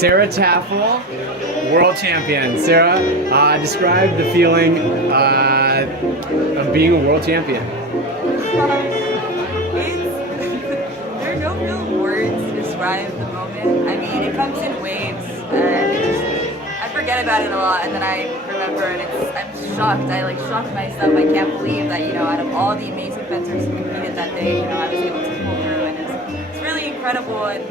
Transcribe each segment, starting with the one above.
Sara Taffel, world champion. Sara, describe the feeling of being a world champion. There are no real words to describe the moment. I mean, it comes in waves, and I forget about it a lot, and then I remember, and I'm shocked. I shocked myself. I can't believe that, out of all the amazing fencers who competed that day, I was able to pull through, and it's really incredible, and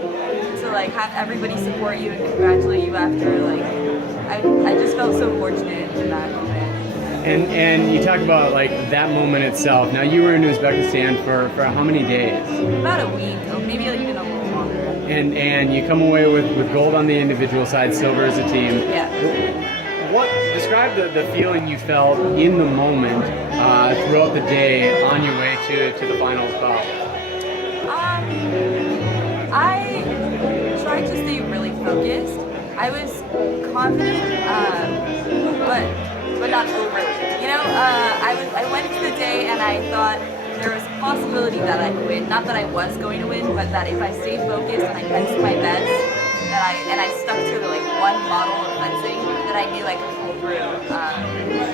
to have everybody support you and congratulate you after. I just felt so fortunate in that moment. And you talk about that moment itself. Now you were in Uzbekistan for how many days? About a week, or maybe even a little longer. And you come away with gold on the individual side, silver as a team. Yeah. Describe the feeling you felt in the moment throughout the day on your way to the finals bout. I tried to stay really focused. I was confident, but not overly. I went into the day and I thought there was a possibility that I could win. Not that I was going to win, but that if I stayed focused and I fenced my bets, and I stuck to one model of fencing, that I knew I could pull through.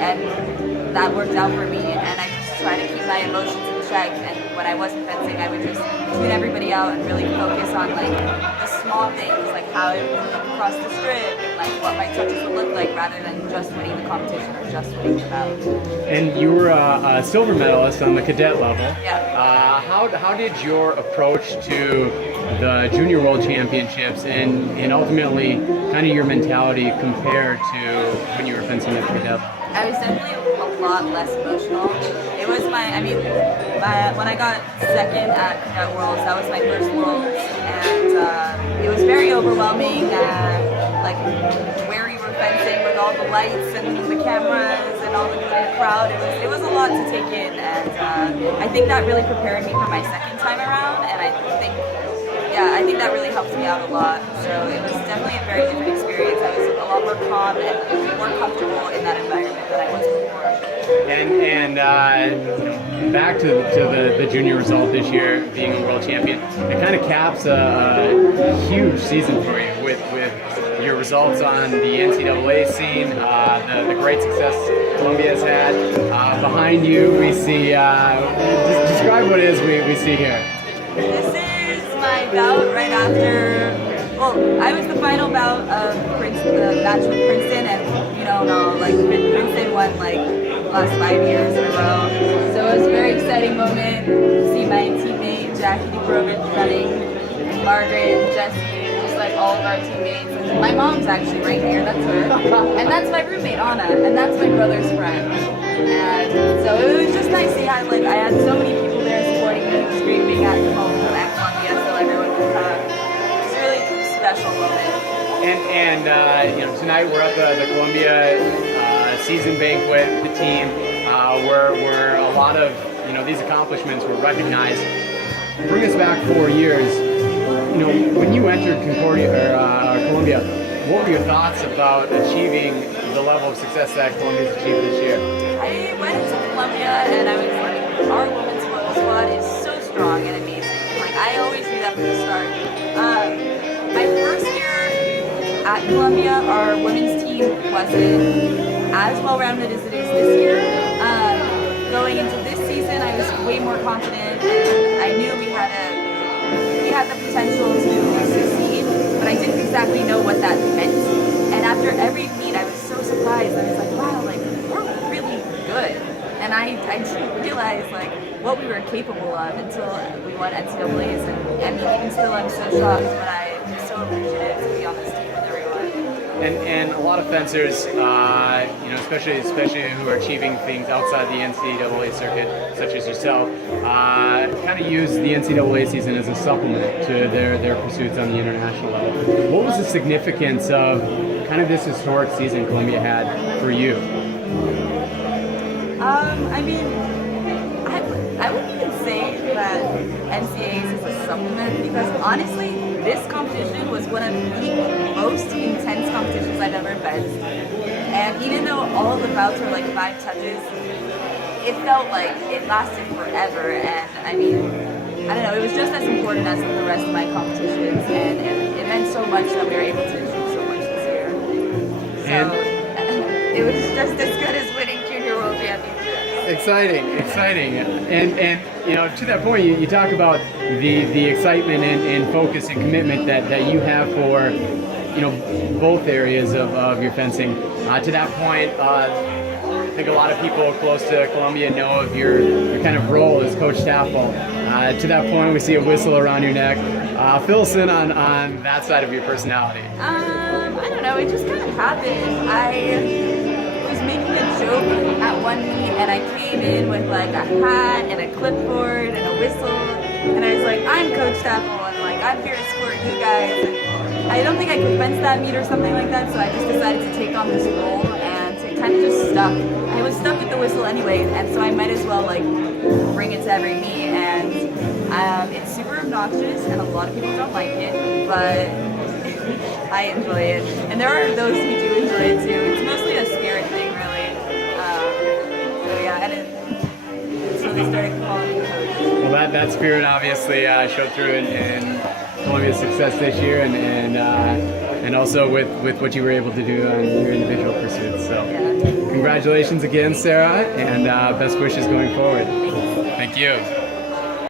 And that worked out for me. And I just tried to keep my emotions in check. And when I wasn't fencing, I would just tune everybody out and really focus on the small things, like how it would look across the strip, and what my touches would look like, rather than just winning the competition or just winning the bout. And you were a silver medalist on the cadet level. Yeah. How did your approach to the Junior World Championships and ultimately kind of your mentality compare to when you were fencing at cadet? I was definitely a lot less emotional. It was when I got second at Cadet Worlds, that was my first Worlds, and it was very overwhelming, where we were fencing with all the lights and the cameras and all the crowd. It was a lot to take in, and I think that really prepared me for my second time around, and I think that really helped me out a lot. So it was definitely a very different experience. I was a lot more calm and more comfortable in that environment than I was before. And back to the junior result this year, being a world champion, it kind of caps a huge season for you with your results on the NCAA scene, the great success Columbia has had. Behind you, we see. Describe what it is we see here. This is my bout right after. Well, I was the final bout of the match with Princeton, and Princeton won last 5 years in a row. So it was a very exciting moment to see my teammate Jackie Dubrovich running, and Margaret, Jesse, just all of our teammates. And my mom's actually right here, that's her. And that's my roommate Anna, and that's my brother's friend. And so it was just nice to have I had so many people there supporting me, screaming at home at Columbia, so everyone could come. It's a really special moment. And tonight we're at the Columbia season banquet, the team, where a lot of these accomplishments were recognized. Bring us back 4 years. When you entered Columbia, what were your thoughts about achieving the level of success that Columbia's achieved this year? I went into Columbia and I was like, our women's squad is so strong and amazing. I always knew that from the start. My first year at Columbia, our women's team wasn't as well-rounded as it is this year. Going into this season, I was way more confident, and I knew we had the potential to succeed, but I didn't exactly know what that meant. And after every meet, I was so surprised. I was like, wow, we're really good. And I didn't realize what we were capable of until we won NCAAs, and even still, I'm so shocked, but I'm so appreciative to be on this team with everyone. And a lot of fencers, especially who are achieving things outside the NCAA circuit, such as yourself, kind of use the NCAA season as a supplement to their pursuits on the international level. What was the significance of kind of this historic season Columbia had for you? I wouldn't even say that NCAAs is a supplement, because honestly, this competition was one of the most intense competitions I've ever fenced. And even though all the bouts were 5 touches, it felt like it lasted forever. And I don't know, it was just as important as the rest of my competitions, and it meant so much that we were able to achieve And it was just as good as winning Junior World Championships. exciting. And you know, to that point, you talk about the excitement and focus and commitment that you have for, you know, both areas of your fencing. To that point, I think a lot of people close to Columbia know of your kind of role as Coach Taffel. To that point, we see a whistle around your neck. Fill us in on that side of your personality. I don't know, it just kind of happened. I was making a joke at one meet and I came in with like a hat and a clipboard and a whistle and I was like, I'm Coach Taffel and like I'm here to support you guys. And I don't think I could fence that meet or something like that, so I just decided to take on this role and it kind of just stuck. I was stuck with the whistle anyway, and so I might as well like bring it to every meet. And it's super obnoxious and a lot of people don't like it, but I enjoy it. And there are those who do enjoy it too. It's mostly a spirit thing, really. So yeah, and so they started calling me Coach. Well, that spirit obviously showed through in Columbia's success this year, and also with what you were able to do on your individual pursuits. So, Yeah. congratulations again, Sarah, and best wishes going forward. Thanks. Thank you.